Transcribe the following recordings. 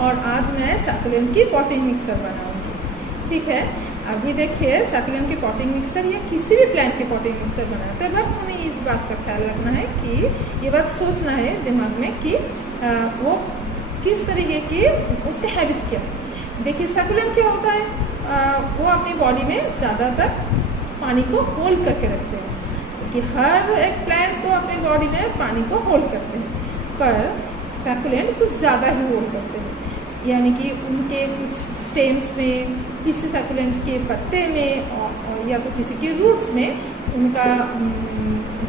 और आज मैं सकुलेंट की पॉटिंग मिक्सर बनाऊंगी। ठीक है, अभी देखिए सकुलेंट की पॉटिंग मिक्सर या किसी भी प्लांट की पॉटिंग मिक्सर बनाते वक्त हमें इस बात का ख्याल रखना है कि ये बात सोचना है दिमाग में कि वो किस तरीके की उसके हैबिट क्या है। देखिए सकुलेंट क्या होता है, वो अपनी बॉडी में ज़्यादातर पानी को होल्ड करके रखते हैं कि हर एक प्लांट तो अपनी बॉडी में पानी को होल्ड करते हैं, पर सकुलेंट कुछ ज़्यादा ही होल्ड करते हैं। यानी कि उनके कुछ स्टेम्स में, किसी सकुलेंट्स के पत्ते में और या तो किसी के रूट्स में उनका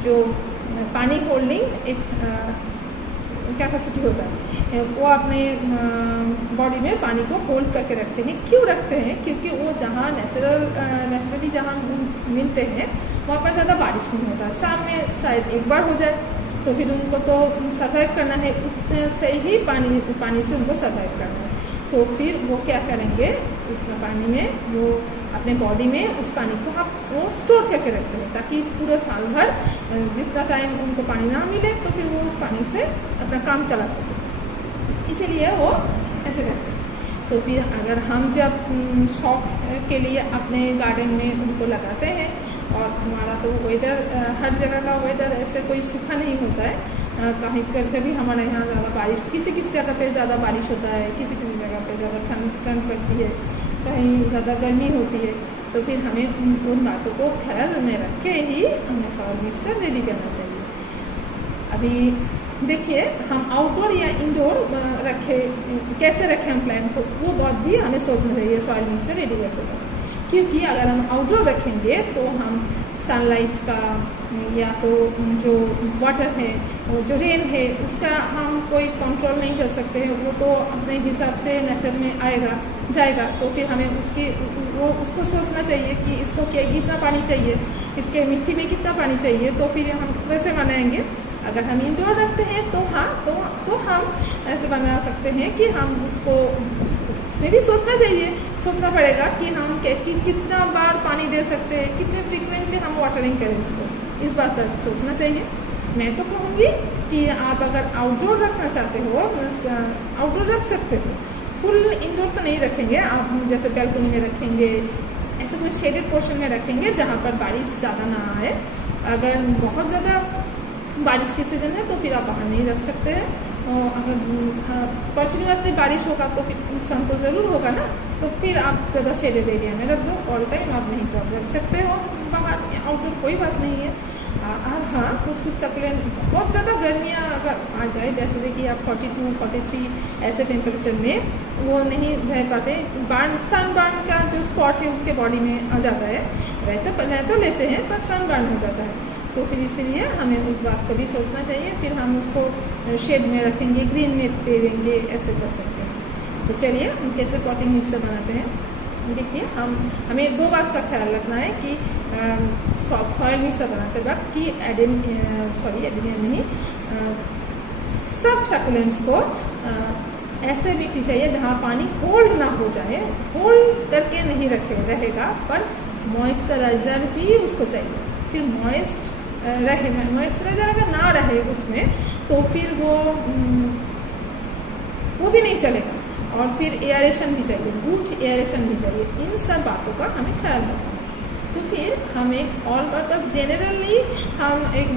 जो पानी होल्डिंग एक कैपेसिटी होता है, वो अपने बॉडी में पानी को होल्ड करके रखते हैं। क्यों रखते हैं? क्योंकि वो जहाँ नेचुरली जहाँ मिलते हैं वहाँ पर ज़्यादा बारिश नहीं होता, साल में शायद एक बार हो जाए, तो फिर उनको तो सर्वाइव करना है, उतने से ही पानी से उनको सर्वाइव करना है। तो फिर वो क्या करेंगे, उतना पानी में वो अपने बॉडी में उस पानी को वो स्टोर करके रखते हैं ताकि पूरा साल भर जितना टाइम उनको पानी ना मिले तो फिर वो उस पानी से अपना काम चला सके, इसीलिए वो ऐसे करते हैं। तो फिर अगर हम जब शौक के लिए अपने गार्डन में उनको लगाते हैं, और हमारा तो वेदर हर जगह का वेदर ऐसे कोई सूखा नहीं होता है, कहीं कभी हमारे यहाँ ज़्यादा बारिश, किसी जगह पे ज़्यादा बारिश होता है, किसी जगह पे ज़्यादा ठंड पड़ती है, कहीं ज़्यादा गर्मी होती है, तो फिर हमें उन बातों को ख्याल में रख के ही हमें सॉइल मिक्सर रेडी करना चाहिए। अभी देखिए हम आउटडोर या इंडोर कैसे रखें हम प्लांट को, वो बात भी हमें सोचना चाहिए सॉइल मिक्सर रेडी करते वक्त। क्योंकि अगर हम आउटडोर रखेंगे तो हम सनलाइट का या तो जो वाटर है, जो रेन है, उसका हम कोई कंट्रोल नहीं कर सकते हैं, वो तो अपने हिसाब से नेचर में जाएगा। तो फिर हमें उसको सोचना चाहिए कि इसको कितना पानी चाहिए, इसके मिट्टी में कितना पानी चाहिए, तो फिर हम वैसे बनाएंगे। अगर हम इंडोर रखते हैं तो हाँ तो हम ऐसे बना सकते हैं कि हम उसमें भी सोचना पड़ेगा कि हम कितना बार पानी दे सकते हैं, कितने फ्रीक्वेंटली हम वाटरिंग करें उसको, इस बात का सोचना चाहिए। मैं तो कहूँगी कि आप अगर आउटडोर रखना चाहते हो, आउटडोर रख सकते हो, फुल इंडोर तो नहीं रखेंगे आप, जैसे बैल्कनी में रखेंगे, ऐसे कोई शेडेड पोर्शन में रखेंगे जहाँ पर बारिश ज़्यादा ना आए। अगर बहुत ज़्यादा बारिश की सीज़न है तो फिर आप बाहर नहीं रख सकते हैं, अगर कंटिन्यूसली बारिश होगा तो फिर नुकसान तो ज़रूर होगा ना, तो फिर आप ज़्यादा शेडेड एरिया में रख दो। ऑल टाइम आप नहीं तो रख सकते हो बाहर, आउटडोर कोई बात नहीं है। हाँ, कुछ सकुलेंट बहुत ज़्यादा गर्मियाँ अगर आ जाए, जैसे देखिए आप 42, 43 ऐसे टेम्परेचर में वो नहीं रह पाते, सन बर्न का जो स्पॉट है उनके बॉडी में आ जाता है, रह तो लेते हैं पर सन बर्न हो जाता है, तो फिर इसीलिए हमें उस बात को भी सोचना चाहिए। फिर हम उसको शेड में रखेंगे, ग्रीन नेट दे देंगे, ऐसे कर सकते हैं। तो चलिए हम कैसे पॉटिंग मिक्सर बनाते हैं। देखिए हमें दो बात का ख्याल रखना है कि सॉइल मिक्सर बनाते वक्त कि एडेनियम नहीं, सब सकुलेंट्स को ऐसे मिट्टी चाहिए जहाँ पानी होल्ड ना हो जाए, होल्ड करके नहीं रहेगा, पर मॉइस्चराइजर भी उसको चाहिए। फिर मॉइस्चराइजर अगर ना रहे उसमें तो फिर वो भी नहीं चलेगा, और फिर एयरेशन भी चाहिए, गुड एयरेशन भी चाहिए। इन सब बातों का हमें ख्याल रखना है। तो फिर हम एक ऑल पर्पस जेनरली हम एक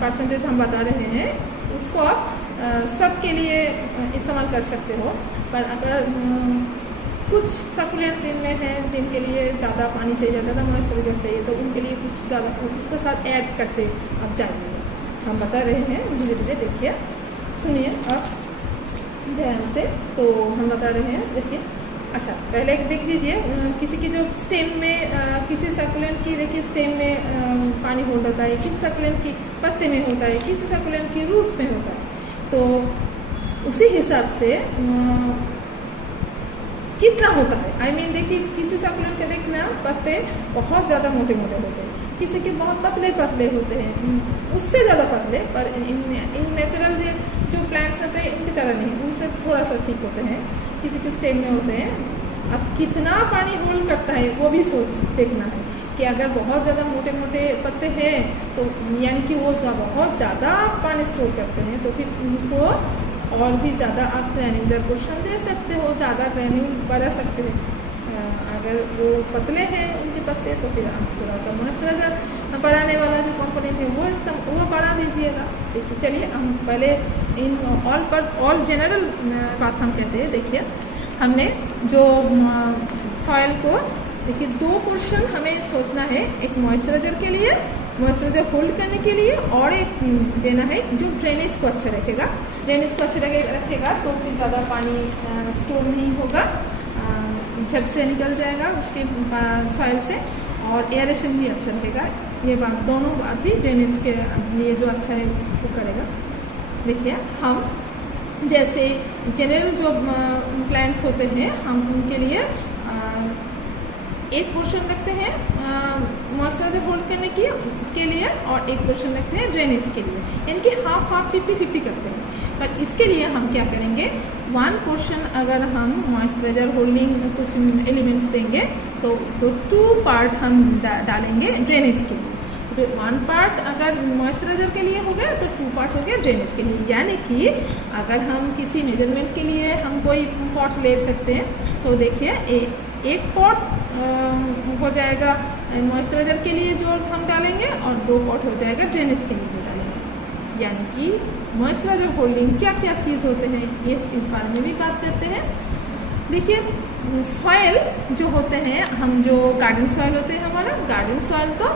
परसेंटेज हम बता रहे हैं, उसको आप सबके लिए इस्तेमाल कर सकते हो। पर अगर कुछ सकुलेंट्स इनमें हैं जिनके लिए ज़्यादा पानी चाहिए, ज़्यादा मॉइस्चराइजर चाहिए, तो उनके लिए कुछ ज़्यादा उसके साथ ऐड करते आप जाएंगे। हम बता रहे हैं धीरे धीरे, देखिए सुनिए और ध्यान से। तो हम बता रहे हैं, देखिए अच्छा पहले देख लीजिए, किसी की जो स्टेम में किसी सकुलेंट की देखिए स्टेम में पानी होल्ड होता है, किसी सकुलेंट की पत्ते में होता है, किसी सकुलेंट की रूट्स में होता है। तो उसी हिसाब से कितना होता है, देखिए किसी सकुलेंट के देखना पत्ते बहुत ज़्यादा मोटे मोटे होते हैं, किसी के बहुत पतले पतले होते हैं, उससे ज़्यादा पतले, पर इन नेचुरल जो प्लांट्स होते हैं इनकी तरह नहीं, उनसे थोड़ा सा ठीक होते हैं, किसी के स्टेम में होते हैं। अब कितना पानी होल्ड करता है वो भी देखना है कि अगर बहुत ज़्यादा मोटे मोटे पत्ते हैं तो यानी कि वो बहुत ज़्यादा पानी स्टोर करते हैं, तो फिर उनको और भी ज़्यादा आप ग्रैन्युलर पोर्शन दे सकते हो, ज़्यादा ग्रैन्यूल बढ़ा सकते हैं। अगर वो पतले हैं उनके पत्ते तो फिर आप थोड़ा सा मॉइस्चराइजर बढ़ाने वाला जो कंपोनेंट है वो बढ़ा दीजिएगा। देखिए चलिए हम पहले इन ऑल जनरल बात हम कहते हैं। देखिए हमने जो सॉइल को देखिए 2 पोर्शन हमें सोचना है, एक मॉइस्चराइजर के लिए, मॉइस्चराइजर होल्ड करने के लिए, और एक देना है जो ड्रेनेज को अच्छा रखेगा। ड्रेनेज को अच्छा रखेगा तो फिर ज़्यादा पानी स्टोर नहीं होगा, झट से निकल जाएगा उसके सॉइल से, और एयरेशन भी अच्छा रहेगा। ये बात दोनों बात भी ड्रेनेज के लिए जो अच्छा है वो करेगा। देखिए हम जैसे जनरल जो प्लांट्स होते हैं हम उनके लिए एक पोर्शन रखते हैं मॉइस्चराइजर होल्ड करने के लिए और एक पोर्शन रखते हैं ड्रेनेज के लिए, यानी कि हाफ 50-50 करते हैं। पर इसके लिए हम क्या करेंगे, 1 पोर्शन अगर हम मॉइस्चराइजर होल्डिंग कुछ एलिमेंट्स देंगे तो 2 पार्ट हम डालेंगे ड्रेनेज के लिए। तो 1 पार्ट अगर मॉइस्चराइजर के लिए हो गया तो 2 पार्ट हो गया ड्रेनेज के लिए। यानी कि अगर हम किसी मेजरमेंट के लिए हम कोई पॉट ले सकते हैं तो देखिए एक पॉट हो जाएगा मॉइस्चराइजर के लिए जो हम डालेंगे और 2 पॉट हो जाएगा ड्रेनेज के लिए जो डालेंगे। यानी कि मॉइस्चराइजर होल्डिंग क्या क्या चीज़ होते हैं ये इस बारे में भी बात करते हैं। देखिए सॉइल जो होते हैं, हम जो गार्डन सॉइल होते हैं हमारा गार्डन सॉइल तो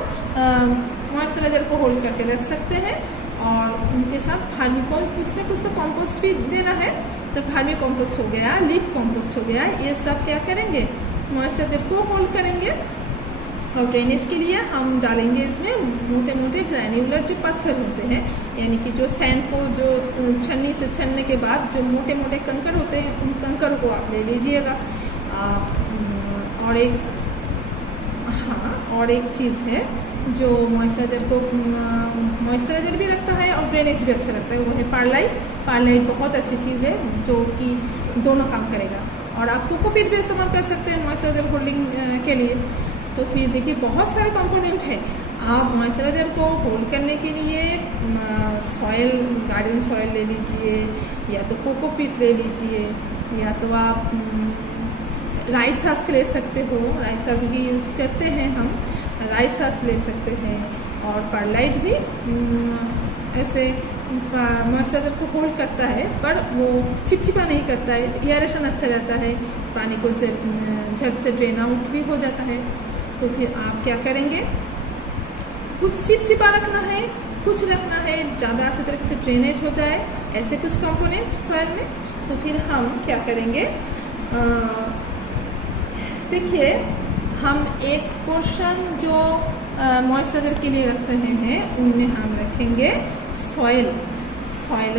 मॉइस्चराइजर को होल्ड करके रख सकते हैं, और उनके साथ कुछ न कुछ तो कंपोस्ट भी देना है। तो फार्मी कंपोस्ट हो गया, लीफ कंपोस्ट हो गया, ये सब क्या करेंगे मॉइस्चराइजर को होल्ड करेंगे। और ड्रेनेज के लिए हम डालेंगे इसमें मोटे मोटे ग्रैन्युलर जो पत्थर होते हैं, यानी कि जो सैंड को जो छन्नी से छनने के बाद जो मोटे मोटे कंकड़ होते हैं उन कंकड़ को आप ले लीजिएगा। और एक चीज़ है जो मॉइस्चराइजर भी रखता है और ड्रेनेज भी अच्छा लगता है, वो है परलाइट। परलाइट बहुत अच्छी चीज़ है जो कि दोनों काम करेगा। और आप कोकोपीट भी इस्तेमाल कर सकते हैं मॉइस्चराइजर होल्डिंग के लिए। तो फिर देखिए बहुत सारे कंपोनेंट हैं। आप मॉइस्चराइजर को होल्ड करने के लिए सॉइल, गार्डन सॉइल ले लीजिए, या तो कोकोपीट ले लीजिए, या तो आप राइस हस्क ले सकते हो, राइस हस्क भी यूज़ करते हैं हम, राइस हस्क ले सकते हैं। और परलाइट भी ऐसे मॉइस्चराइजर को होल्ड करता है पर वो चिपचिपा नहीं करता है, एयरेशन अच्छा रहता है, पानी को झट से ड्रेन आउट भी हो जाता है। तो फिर आप क्या करेंगे, कुछ चिपचिपा रखना है, कुछ रखना है ज़्यादा अच्छे तरीके से ड्रेनेज हो जाए, ऐसे कुछ कंपोनेंट सॉइल में। तो फिर हम क्या करेंगे, देखिए हम एक पोर्शन जो मॉइस्चराइजर के लिए रख रहे हैं उनमें हम रखेंगे सॉइल,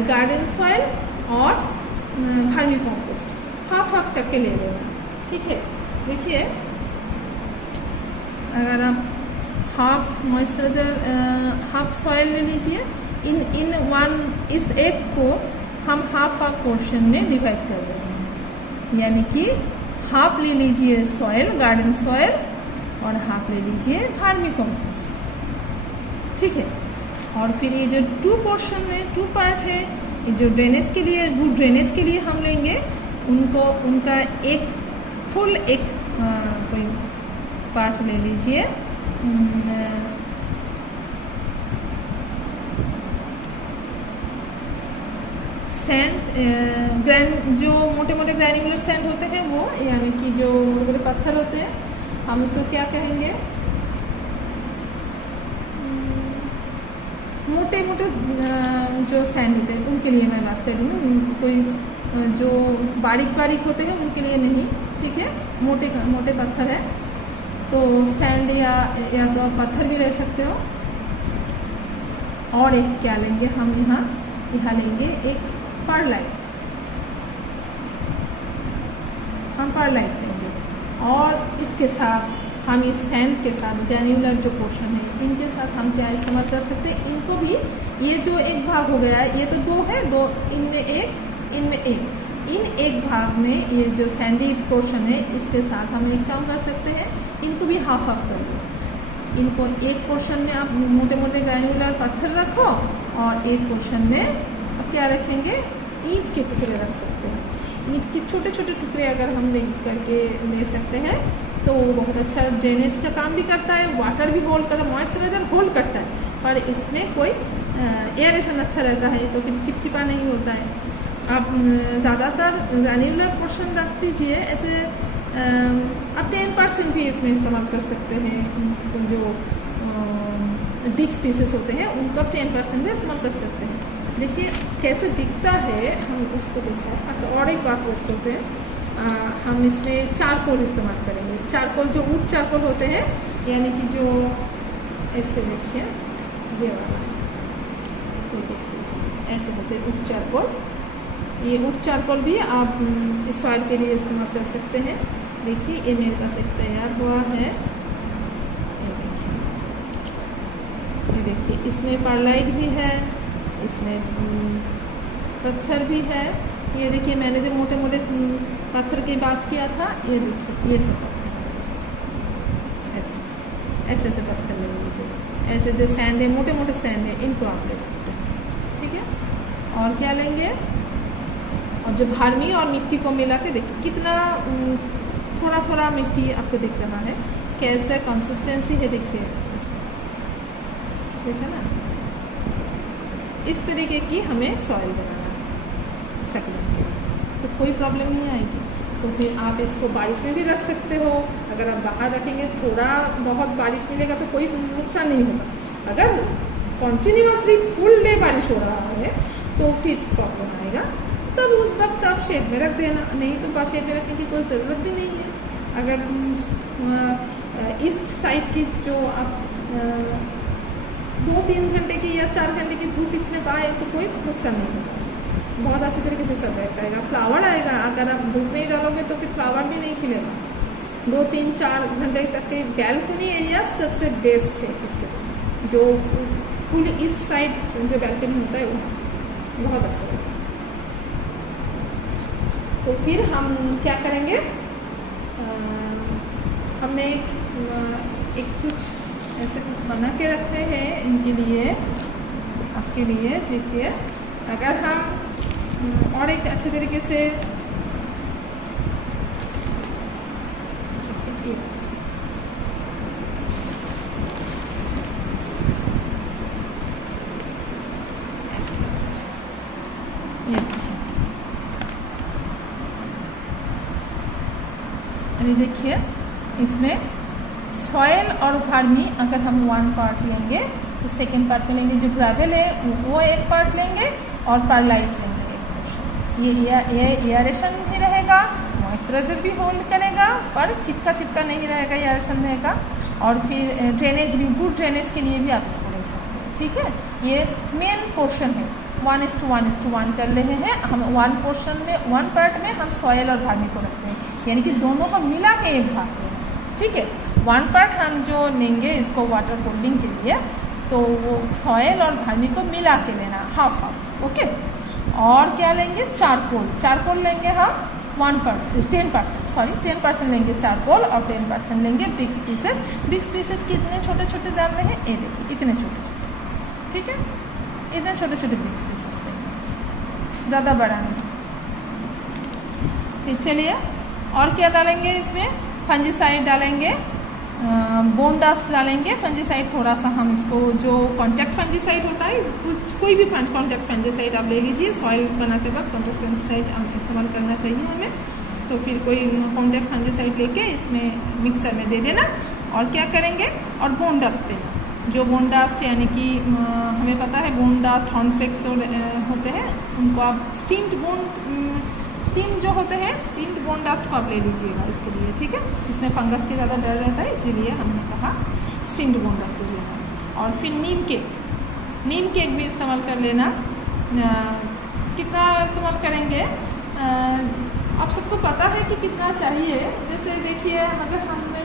गार्डन सॉइल और वर्मी कंपोस्ट, हाफ करके ले लेना। ठीक है, देखिए अगर आप हाफ मॉइस्चराइजर हाफ सॉइल ले लीजिए, इस एक को हम हाफ पोर्शन में डिवाइड कर रहे हैं, यानी कि हाफ ले लीजिए सॉइल, गार्डन सॉइल, और हाफ ले लीजिए वर्मी कंपोस्ट। ठीक है, और फिर ये जो 2 पोर्शन है, 2 पार्ट है, ये जो ड्रेनेज के लिए, वो ड्रेनेज के लिए हम लेंगे उनका एक फुल कोई पार्ट ले लीजिए, सैंड, जो मोटे मोटे ग्रैन्युलर सैंड होते हैं वो, यानी कि जो मोटे मोटे पत्थर होते हैं, हम उसको क्या कहेंगे, मोटे मोटे जो सैंड होते हैं उनके लिए मैं बात कर रही हूँ, कोई जो बारीक होते हैं उनके लिए नहीं। ठीक है, मोटे पत्थर है तो सैंड या तो आप पत्थर भी ले सकते हो। और एक क्या लेंगे हम, यहाँ लेंगे एक परलाइट, हम परलाइट लेंगे, और इसके साथ हम इस सैंड के साथ ग्रैन्युलर जो पोर्शन है इनके साथ हम क्या इस्तेमाल कर सकते हैं, इनको भी, ये जो एक भाग हो गया है, ये तो 2 है, 2 इनमें एक, इन एक भाग में ये जो सैंडी पोर्शन है इसके साथ हम एक काम कर सकते हैं, इनको भी हाफ कर लो। इनको एक पोर्शन में आप मोटे मोटे ग्रैन्युलर पत्थर रखो और एक पोर्शन में अब क्या रखेंगे, ईंट के टुकड़े रख सकते हैं। ईंट के छोटे छोटे टुकड़े अगर हम करके ले सकते हैं तो बहुत अच्छा ड्रेनेज का काम भी करता है, वाटर भी होल्ड करता है, मॉइस्चराइजर होल्ड करता है, पर इसमें कोई एयरेशन अच्छा रहता है, तो फिर चिपचिपा नहीं होता है। आप ज़्यादातर ग्रैन्युलर पोर्शन रख दीजिए, ऐसे आप 10% भी इसमें इस्तेमाल कर सकते हैं। जो डिक्स पीसेस होते हैं उनको आप 10% भी इस्तेमाल कर सकते हैं। देखिए कैसे दिखता है, हम उसको देखते हैं। अच्छा, और एक बात बोल सकते हैं, हम इसमें चारकोल इस्तेमाल करेंगे। चारकोल जो वुड चारकोल होते हैं, यानी कि जो ऐसे देखिए ये वाला, तो देख लीजिए ऐसे होते हैं वुड चारकोल। ये वुड चारकोल भी आप इस सॉइल के लिए इस्तेमाल कर सकते हैं। देखिए ये मेरे पास एक तैयार हुआ है, ये देखिए इसमें परलाइट भी है, इसमें पत्थर भी है। ये देखिए मैंने जो मोटे मोटे पत्थर की बात किया था, ये देखिए ये सब पत्थर ऐसे ऐसे पत्थर ले लीजिए। ऐसे जो सैंड है, मोटे मोटे सैंड है, इनको आप ले सकते हैं। ठीक है, और क्या लेंगे, और जो भार्मी और मिट्टी को मिला के देखिए कितना थोड़ा थोड़ा मिट्टी आपको दिख रहा है, कैसे कंसिस्टेंसी है देखिए इसका, देखा ना। इस तरीके की हमें सॉइल बनाना है सक्लेंट के, तो कोई प्रॉब्लम नहीं आएगी। तो फिर आप इसको बारिश में भी रख सकते हो। अगर आप बाहर रखेंगे, थोड़ा बहुत बारिश मिलेगा तो कोई नुकसान नहीं होगा। अगर कॉन्टिन्यूसली फुल डे बारिश हो रहा है तो फिर प्रॉब्लम आएगा, तब उस वक्त आप शेड में रख देना, नहीं तो शेड में रखने की कोई ज़रूरत भी नहीं है। अगर ईस्ट साइड की जो आप 2-3 घंटे की या 4 घंटे की धूप इसमें पाए तो कोई नुकसान नहीं होगा, बहुत अच्छे तरीके से सर्वाइव करेगा। फ्लावर आएगा, अगर आप धूप नहीं डालोगे तो फिर फ्लावर भी नहीं खिलेगा। 2-3-4 घंटे तक के बैल्कनी एरिया सबसे बेस्ट है इसके लिए। जो फुल ईस्ट साइड जो बैल्कनी होता है वो बहुत अच्छा होगा। तो फिर हम क्या करेंगे, हमने एक कुछ ऐसे कुछ बना के रखे हैं इनके लिए, आपके लिए। देखिए अगर हम और एक अच्छे तरीके से अभी देखिए इसमें सॉयल और वर्मी अगर हम 1 पार्ट लेंगे तो सेकेंड पार्ट में लेंगे जो ग्रेवल है वो 1 पार्ट लेंगे और परलाइट लेंगे 1 पोर्शन। ये एयरेशन भी रहेगा, मॉइस्चराइजर भी होल्ड करेगा, पर चिपका चिपका नहीं रहेगा, एयरेशन रहेगा। और फिर ड्रेनेज भी, गुड ड्रेनेज के लिए भी आप इसको ले सकते हैं। ठीक है, ये मेन पोर्शन है। 1:1:1 कर रहे हैं हम। 1 पोर्शन में 1 पार्ट में हम सॉयल और वर्मी को रखते हैं, यानी कि दोनों को मिला के एक भाग दें। ठीक है, 1 पार्ट हम जो लेंगे इसको वाटर होल्डिंग के लिए, तो वो सॉयल और वर्मी को मिला के लेना, हाफ हाफ। ओके, और क्या लेंगे, चारकोल। चारकोल लेंगे हम 10% लेंगे चारकोल, और 10% लेंगे ब्रिक्स पीसेस। ब्रिक्स पीसेस कितने छोटे छोटे डालने हैं, ये देखिए इतने छोटे छोटे। ठीक है, इतने छोटे छोटे ब्रिक्स पीसेस से, ज़्यादा बड़ा नहीं। फिर चलिए और क्या डालेंगे इसमें, फंजीसाइड डालेंगे, बोन डस्ट डालेंगे। फंजीसाइड थोड़ा सा हम इसको, जो कॉन्टैक्ट फंजीसाइड होता है, कोई भी कॉन्टैक्ट फंजीसाइड आप ले लीजिए। सॉइल बनाते वक्त कॉन्टैक्ट फंजीसाइड इस्तेमाल करना चाहिए हमें, तो फिर कोई कॉन्टैक्ट फंजीसाइड लेके इसमें मिक्सर में दे देना। और क्या करेंगे, और बोन डस्ट देना। जो बोन डस्ट यानी कि हमें पता है बोन डस्ट हॉर्नफ्लेक्स होते हैं, उनको आप स्टीम जो होते हैं, स्टीम्ड बोन डस्ट को आप ले लीजिएगा इसके लिए। ठीक है, इसमें फंगस की ज़्यादा डर रहता है, इसीलिए हमने कहा स्टीम्ड बोन डस्ट लेना। और फिर नीम केक भी इस्तेमाल कर लेना। कितना इस्तेमाल करेंगे, आप सबको पता है कि कितना चाहिए। जैसे देखिए अगर हमने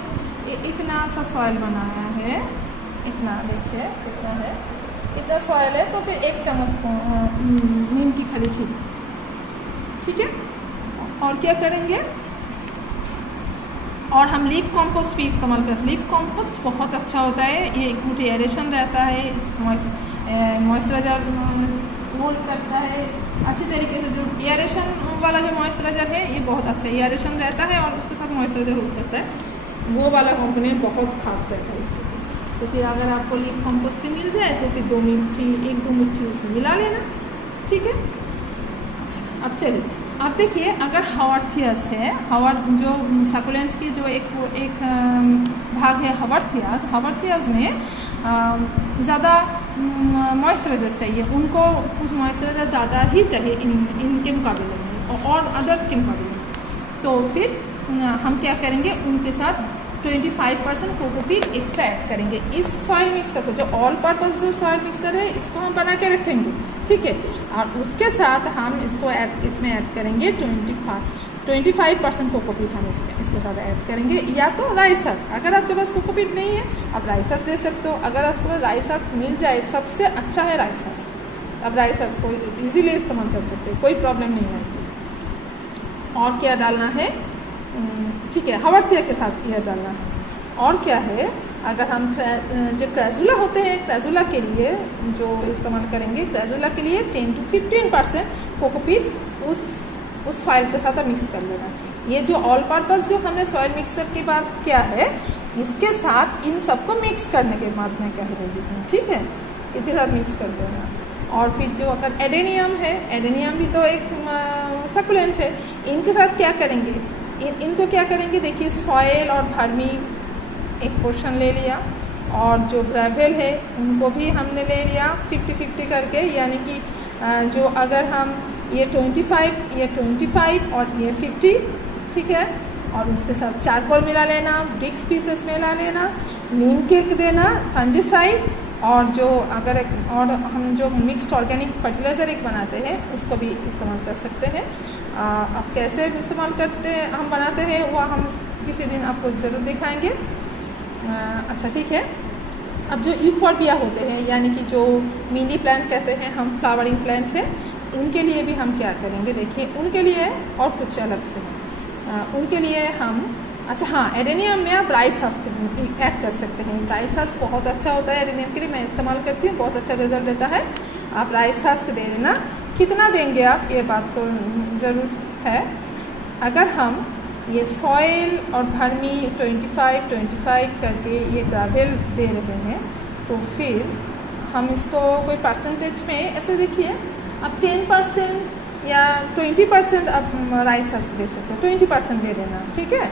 इतना सा सॉइल बनाया है, इतना देखिए कितना है, इतना सॉइल है, तो फिर 1 चम्मच नीम की खली चाहिए। ठीक है, और क्या करेंगे, और हम लीफ कॉम्पोस्ट भी इस्तेमाल करें। लीफ कॉम्पोस्ट बहुत अच्छा होता है, ये गुड एयरेशन रहता है, मॉइस्चराइजर होल्ड करता है अच्छी तरीके से। जो एयरेशन वाला जो मॉइस्चराइजर है ये बहुत अच्छा एयरेशन रहता है और उसके साथ मॉइस्चराइजर होल्ड करता है, वो वाला कंपोनेंट बहुत खास रहता है इसके। तो फिर अगर आपको लीफ कंपोस्ट भी मिल जाए तो फिर 1-2 मुट्ठी उसमें मिला लेना, ठीक है। अच्छा, अब चलिए आप देखिए, अगर हॉवर्थियस है, जो सकुलेंट्स की जो एक भाग है हॉवर्थियस में ज़्यादा मॉइस्चराइजर चाहिए, उनको कुछ मॉइस्चराइजर ज़्यादा ही चाहिए इनके मुकाबले में और अदर्स के मुकाबले में। तो फिर हम क्या करेंगे, उनके साथ 25% कोकोपीट एक्स्ट्रा ऐड करेंगे इस सॉइल मिक्सर को। जो ऑल पर्पस जो सॉइल मिक्सर है इसको हम बना के रखेंगे, ठीक है। और उसके साथ हम इसको इसमें ऐड करेंगे 25% कोकोपीट हम इसके साथ ऐड करेंगे, या तो राइस हस्क। अगर आपके पास कोकोपीट नहीं है आप राइस हस्क दे सकते हो। अगर आपके पास राइस हस्क मिल जाए सबसे अच्छा है राइस हस्क। अब राइस हस्क को इजीली इस्तेमाल कर सकते हैं, कोई प्रॉब्लम नहीं आएगी। और क्या डालना है, ठीक है, हॉवर्थिया के साथ यह डालना है। और क्या है, अगर हम जो क्रेजुला होते हैं, क्रेजुला के लिए जो इस्तेमाल करेंगे, क्रेजुला के लिए 10 to 15% कोकोपीट उस सॉइल के साथ मिक्स कर लेना। ये जो ऑल पर्पस जो हमने सॉइल मिक्सर की बात किया है, इसके साथ इन सबको मिक्स करने के बाद मैं कह रही हूँ, ठीक है, इसके साथ मिक्स कर देना। और फिर जो अगर एडेनियम है, एडेनियम भी तो एक सकुलेंट है, इनके साथ क्या करेंगे, इनको क्या करेंगे, देखिए सॉइल और भर्मी एक पोर्शन ले लिया और जो ग्रेवल है उनको भी हमने ले लिया 50-50 करके, यानी कि जो अगर हम ये 25 और ये 50, ठीक है। और उसके साथ चारकोल मिला लेना, ब्रिक्स पीसेस मिला लेना, नीम केक देना, फंजिसाइड, और जो और हम जो मिक्स्ड ऑर्गेनिक फर्टिलाइज़र एक बनाते हैं उसको भी इस्तेमाल कर सकते हैं। अब कैसे इस्तेमाल हम बनाते हैं वह हम किसी दिन आपको ज़रूर दिखाएंगे। अच्छा, ठीक है। अब जो यूफोर्बिया होते हैं, यानी कि जो मिनी प्लांट कहते हैं हम, फ्लावरिंग प्लांट है, उनके लिए भी हम क्या करेंगे, देखिए उनके लिए और कुछ अलग से है। उनके लिए हम, अच्छा हाँ, एडेनियम में आप राइस हस्क ऐड कर सकते हैं। राइस हस्क बहुत अच्छा होता है एडेनियम के लिए, मैं इस्तेमाल करती हूँ, बहुत अच्छा रिजल्ट देता है। आप राइस हस्क दे देना। कितना देंगे आप, ये बात तो ज़रूर है। अगर हम ये सॉइल और भर्मी 25 करके ये ग्रेवल दे रहे हैं, तो फिर हम इसको कोई परसेंटेज में ऐसे देखिए, अब 10% या 20% आप राइस हस्क दे सकते हो, 20% दे देना, ठीक है।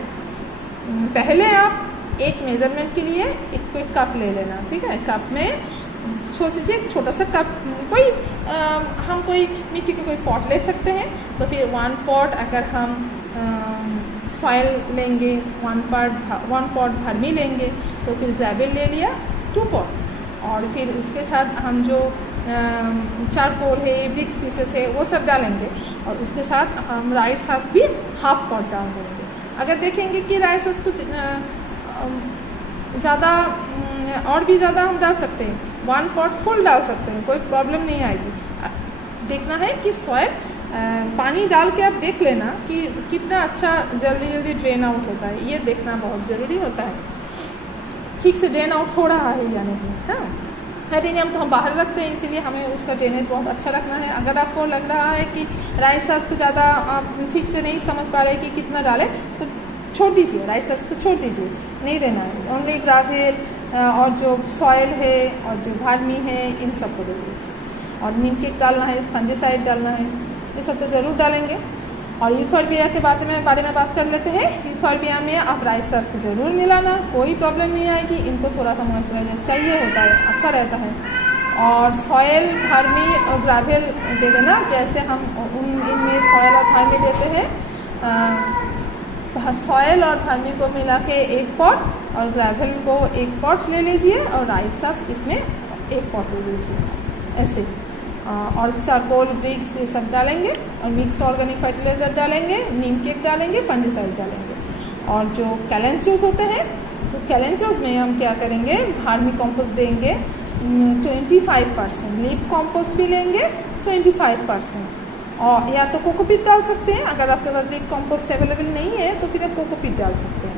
पहले आप एक मेजरमेंट के लिए कोई कप ले लेना, ठीक है। कप में सोचिए छोटा सा कप, हम कोई मिट्टी के कोई पॉट ले सकते हैं, तो फिर 1 पॉट अगर हम सॉइल लेंगे, 1 पॉट भर्मी लेंगे, तो फिर ग्रेवल ले लिया 2 पॉट, और फिर उसके साथ हम जो चारकोल है, ब्रिक्स पीसेस है, वो सब डालेंगे, और उसके साथ हम राइस हस्क भी 1/2 पॉट डाल देंगे। अगर देखेंगे कि राइस हस्क कुछ ज़्यादा और भी ज़्यादा हम डाल सकते हैं, 1 पॉट फुल डाल सकते हैं, कोई प्रॉब्लम नहीं आएगी। देखना है कि सॉइल पानी डाल के आप देख लेना कि कितना अच्छा जल्दी ड्रेन आउट होता है, ये देखना बहुत ज़रूरी होता है, ठीक से ड्रेन आउट हो रहा है या नहीं। हाँ, एडेनियम तो हम बाहर रखते हैं, इसीलिए हमें उसका ड्रेनेज बहुत अच्छा रखना है। अगर आपको लग रहा है कि राइस हस्क ज़्यादा आप ठीक से नहीं समझ पा रहे कि कितना डालें, तो छोड़ दीजिए, राइस हस्क को छोड़ दीजिए, नहीं देना है। ओनली ग्रेवल और जो सॉइल है और जो भर्मी है, इन सबको दे दीजिए। और नीम केक डालना है, फंजिसाइड डालना है, ये सब तो ज़रूर डालेंगे। और यूफोर्बिया के बारे में बात कर लेते हैं। यूफोर्बिया में आप राइस हस्क ज़रूर मिलाना, कोई प्रॉब्लम नहीं आएगी। इनको थोड़ा सा मॉइस्चराइजर चाहिए होता है, अच्छा रहता है। और सॉयल, भर्मी और ग्रेवल दे देना, जैसे हम इनमें सॉयल और भर्मी देते हैं। सॉयल और भर्मी को मिला के 1 पॉट और ग्रेवल को 1 पॉट ले लीजिए, और राइस हस्क इसमें 1 पॉट ले लीजिए, ऐसे। और चारकोल, ब्रिक्स ये सब डालेंगे, और मिक्स्ड ऑर्गेनिक फर्टिलाइजर डालेंगे, नीम केक डालेंगे, फंजिसाइड डालेंगे। और जो कैलेंचोस होते हैं, तो कैलेंचोस में हम क्या करेंगे, वर्मी कंपोस्ट देंगे 25%, लीफ कंपोस्ट भी लेंगे 25%, और या तो कोकोपीट डाल सकते हैं। अगर आपके पास लीफ कंपोस्ट अवेलेबल नहीं है तो फिर आप कोकोपीट डाल सकते हैं,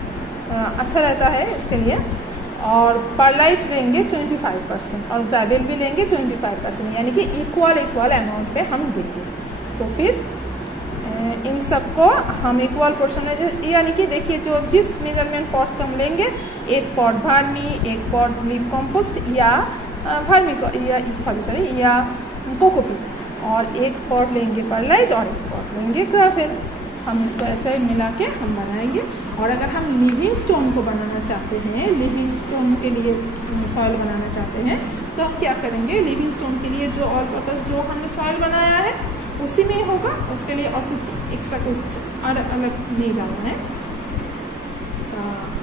अच्छा रहता है इसके लिए। और परलाइट लेंगे 25% और ग्रेविल भी लेंगे 25%, यानी कि इक्वल अमाउंट पे हम देंगे। तो फिर इन सबको हम इक्वल पोर्शन में, यानी कि देखिए जो जिस मेजरमेंट पॉट का हम लेंगे, एक पॉट भार्मी, एक पॉट लीफ कॉम्पोस्ट या या कोकोपीट, और एक पॉट लेंगे परलाइट और एक पॉट लेंगे ग्रेविल। हम इसको ऐसे मिला के हम बनाएंगे। और अगर हम लिविंग स्टोन को बनाना चाहते हैं, लिविंग स्टोन के लिए सॉइल बनाना चाहते हैं, तो हम क्या करेंगे, लिविंग स्टोन के लिए जो ऑल पर्पस जो हमने सॉइल बनाया है उसी में होगा, उसके लिए और कुछ एक्स्ट्रा कुछ अलग नहीं डालना है।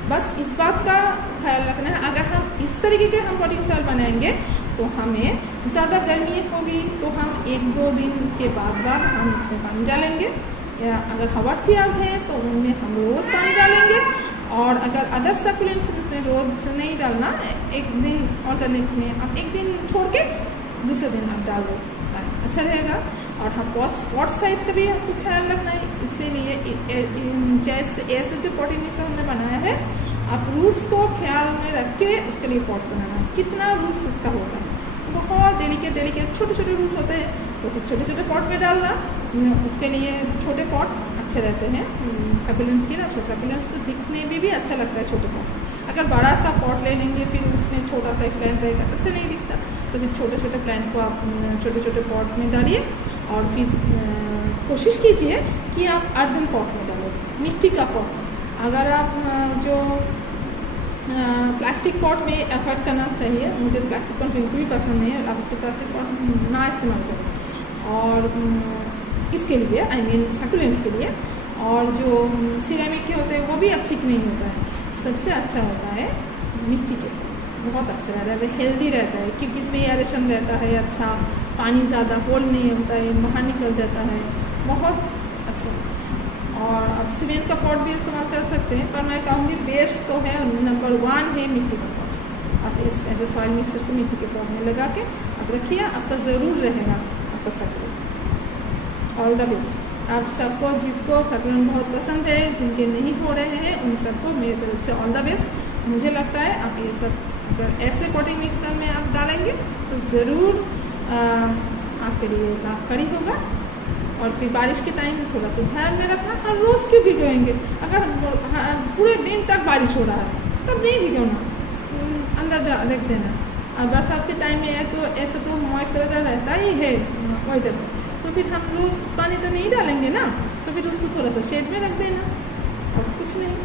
बस इस बात का ख्याल रखना है। अगर हम इस तरीके के हम पॉटिंग सॉइल बनाएंगे तो हमें ज़्यादा गर्मी होगी, तो हम 1-2 दिन के बाद हम इसमें पानी डालेंगे, या अगर हवर्थियाज हैं तो उनमें हम रोज़ पानी डालेंगे। और अगर अदर सकुलेंट्स में रोज नहीं डालना, एक दिन ऑल्टरनेट में आप एक दिन छोड़ के दूसरे दिन आप डाल दो, अच्छा रहेगा। और हाँ, पॉट साइज का भी आपको ख्याल रखना है, इसीलिए जैसे ऐसे जो पॉटिंग मिक्सर हमने बनाया है, आप रूट्स को ख्याल में रख के उसके लिए पॉट्स बनाना है। कितना रूट्स उसका होगा, बहुत डेलिकेट छोटे रूट होते हैं, तो कुछ छोटे पॉट में डालना, उसके लिए छोटे पॉट अच्छे रहते हैं सकुलेंट्स के ना, सकुलेंट्स को दिखने में भी अच्छा लगता है छोटे पॉट। अगर बड़ा सा पॉट ले लेंगे फिर उसमें छोटा सा एक प्लांट रहेगा, अच्छा नहीं दिखता, तो फिर छोटे प्लांट को आप छोटे पॉट में डालिए। और फिर कोशिश कीजिए कि आप अर्दन पॉट में डालें, मिट्टी का पॉट। अगर आप जो प्लास्टिक पॉट में एफर्ट करना चाहिए, मुझे प्लास्टिक पॉट बिल्कुल भी पसंद नहीं है, आप प्लास्टिक पॉट ना इस्तेमाल करें। और इसके लिए सकुलेंट्स के लिए, और जो सिरेमिक के होते हैं वो भी अब ठीक नहीं होता है, सबसे अच्छा होता है मिट्टी के पॉट, बहुत अच्छा रहता है, हेल्दी रहता है, क्योंकि इसमें एयरेशन रहता है, अच्छा पानी ज़्यादा होल नहीं होता है, बाहर निकल जाता है, बहुत अच्छा। और आप सीमेंट का पॉट भी इस्तेमाल कर सकते हैं, पर मैं कहूँगी बेस्ट तो है, नंबर 1 है मिट्टी का पॉट। आप इस सॉइल मिक्सर को मिट्टी के पॉट में लगा के आप रखिए, आपका ज़रूर रहेगा आपका सकुलेंट। ऑल द बेस्ट आप सबको, जिसको सकुलेंट बहुत पसंद है, जिनके नहीं हो रहे हैं, उन सबको मेरी तरफ से ऑल द बेस्ट। मुझे लगता है आप ये सब अगर ऐसे पॉटिंग मिक्सर में आप डालेंगे तो ज़रूर आपके लिए लाभकारी होगा। और फिर बारिश के टाइम थोड़ा सा ध्यान में रखना, और रोज़ क्यों भिगोएंगे, अगर पूरे दिन तक बारिश हो रहा है तब नहीं भिगोना, अंदर रख देना। और बरसात के टाइम में है तो ऐसा तो मॉइस्चराइजर रहता ही है वेदर में, तो फिर हम रोज़ पानी तो नहीं डालेंगे ना, तो फिर उसको थोड़ा सा शेड में रख देना और कुछ नहीं।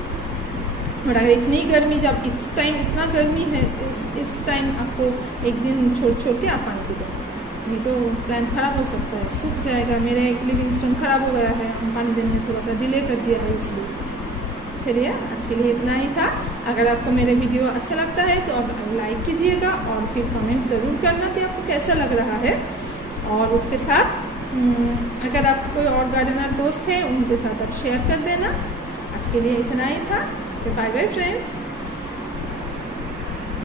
और अगर इतनी गर्मी, जब इस टाइम इतना गर्मी है, इस टाइम आपको एक दिन छोड़ के आप पानी पी दो, नहीं तो प्लांट खराब हो सकता है, सूख जाएगा। मेरे एक लिविंग स्टोन खराब हो गया है, हम पानी देने में थोड़ा सा डिले कर दिया है, इसलिए। चलिए आज के लिए इतना ही था। अगर आपको मेरे वीडियो अच्छा लगता है तो आप लाइक कीजिएगा, और फिर कमेंट ज़रूर करना कि आपको कैसा लग रहा है। और उसके साथ अगर आपको कोई और गार्डनर दोस्त हैं, उनके साथ आप शेयर कर देना। आज के लिए इतना ही था। Bye bye friends.